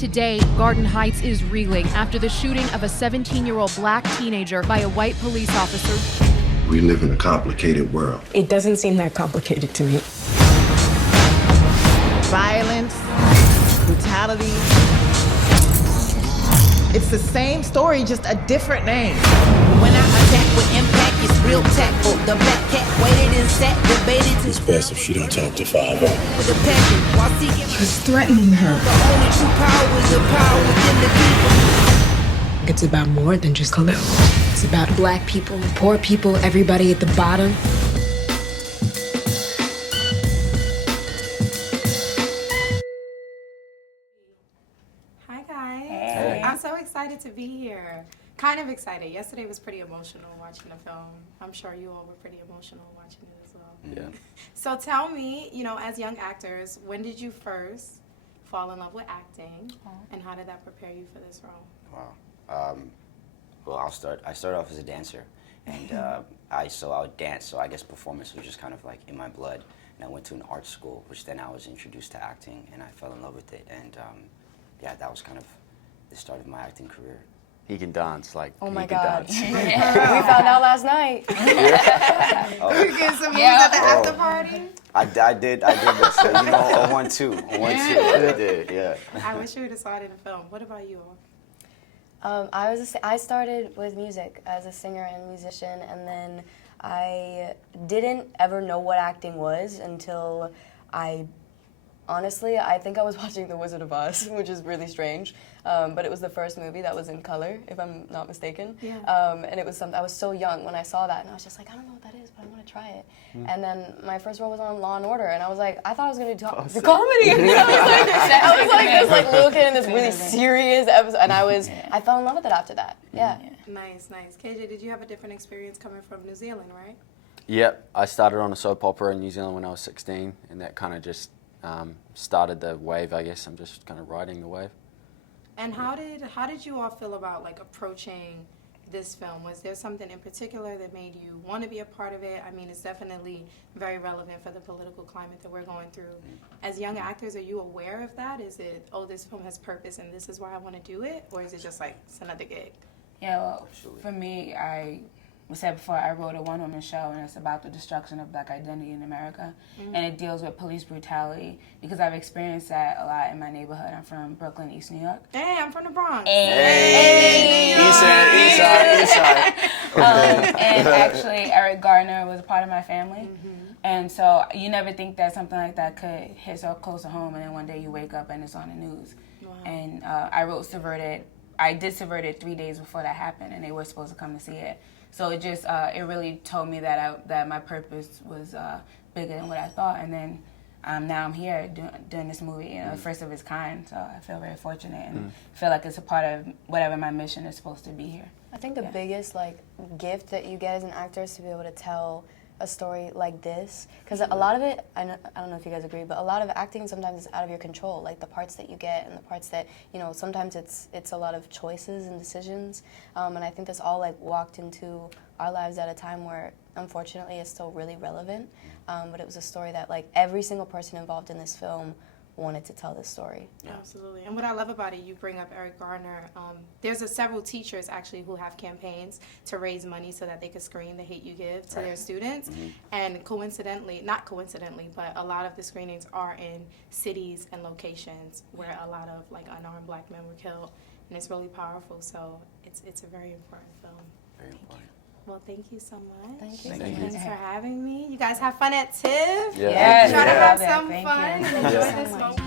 Today, Garden Heights is reeling after the shooting of a 17-year-old black teenager by a white police officer. We live in a complicated world. It doesn't seem that complicated to me. Violence, brutality. It's the same story, just a different name. When I attack with impact, it's real tactful. The black cat waited and sat, debated. It's best if she don't talk to 5 With the passion, while seeking. He was threatening her. The only true power is the power within the people. It's about more than just Khalil. It's about black people, poor people, everybody at the bottom. Hi guys. Hey. I'm so excited to be here. Kind of excited. Yesterday was pretty emotional watching the film. I'm sure you all were pretty emotional watching it as well. Yeah. So tell me, as young actors, when did you first fall in love with acting, and how did that prepare you for this role? Wow. Well, I started off as a dancer, and I would dance. So I guess performance was just kind of like in my blood. And I went to an art school, which then I was introduced to acting, and I fell in love with it. And yeah, that was kind of the start of my acting career. He can dance, like, oh my he can God. dance. We found out last night. You get some moves at the after party? I did that. So, a 1-2. A 1-2. I did, yeah. I wish you would have saw it in the film. What about you all? I started with music as a singer and musician, and then I didn't ever know what acting was until honestly, I think I was watching The Wizard of Oz, which is really strange. But it was the first movie that was in color, if I'm not mistaken. Yeah. And it was something, I was so young when I saw that, and I was just like, I don't know what that is, but I want to try it. And then my first role was on Law & Order, and I was like, I thought I was going to do the comedy. I was like this little kid in this really serious episode, and I fell in love with it after that. Yeah. Nice. KJ, did you have a different experience coming from New Zealand, right? Yep, I started on a soap opera in New Zealand when I was 16, and that kind of just started the wave, I guess. I'm just kind of riding the wave. And how did you all feel about approaching this film? Was there something in particular that made you want to be a part of it? I mean, it's definitely very relevant for the political climate that we're going through. As young actors, are you aware of that? Is it, this film has purpose and this is why I want to do it? Or is it just like, it's another gig? Yeah, well, for me, I said before, I wrote a one-woman show, and it's about the destruction of black identity in America. And it deals with police brutality, because I've experienced that a lot in my neighborhood. I'm from Brooklyn, East New York. Hey, I'm from the Bronx. Hey. East side. And actually, Eric Garner was a part of my family. And so you never think that something like that could hit so close to home, and then one day you wake up and it's on the news. Wow. And I wrote Subverted. I did Subverted 3 days before that happened, and they were supposed to come to see it. So it just, it really told me that my purpose was bigger than what I thought. And then now I'm here doing this movie, first of its kind. So I feel very fortunate and feel like it's a part of whatever my mission is supposed to be here. I think the biggest gift that you get as an actor is to be able to tell a story like this, because a lot of it, I don't know if you guys agree, but a lot of acting sometimes is out of your control, like the parts that you get and the parts that, sometimes it's a lot of choices and decisions, and I think this all walked into our lives at a time where unfortunately it's still really relevant, but it was a story that every single person involved in this film wanted to tell this story. Yeah. Absolutely. And what I love about it, you bring up Eric Garner. There's several teachers actually who have campaigns to raise money so that they could screen The Hate U Give to their students. And not coincidentally, but a lot of the screenings are in cities and locations where a lot of unarmed black men were killed. And it's really powerful. So it's a very important film. Very important. Well, thank you so much. Thank you. Thanks for having me. You guys have fun at TIFF. Yeah. Try to have Yeah. some Thank fun you. and enjoy this moment.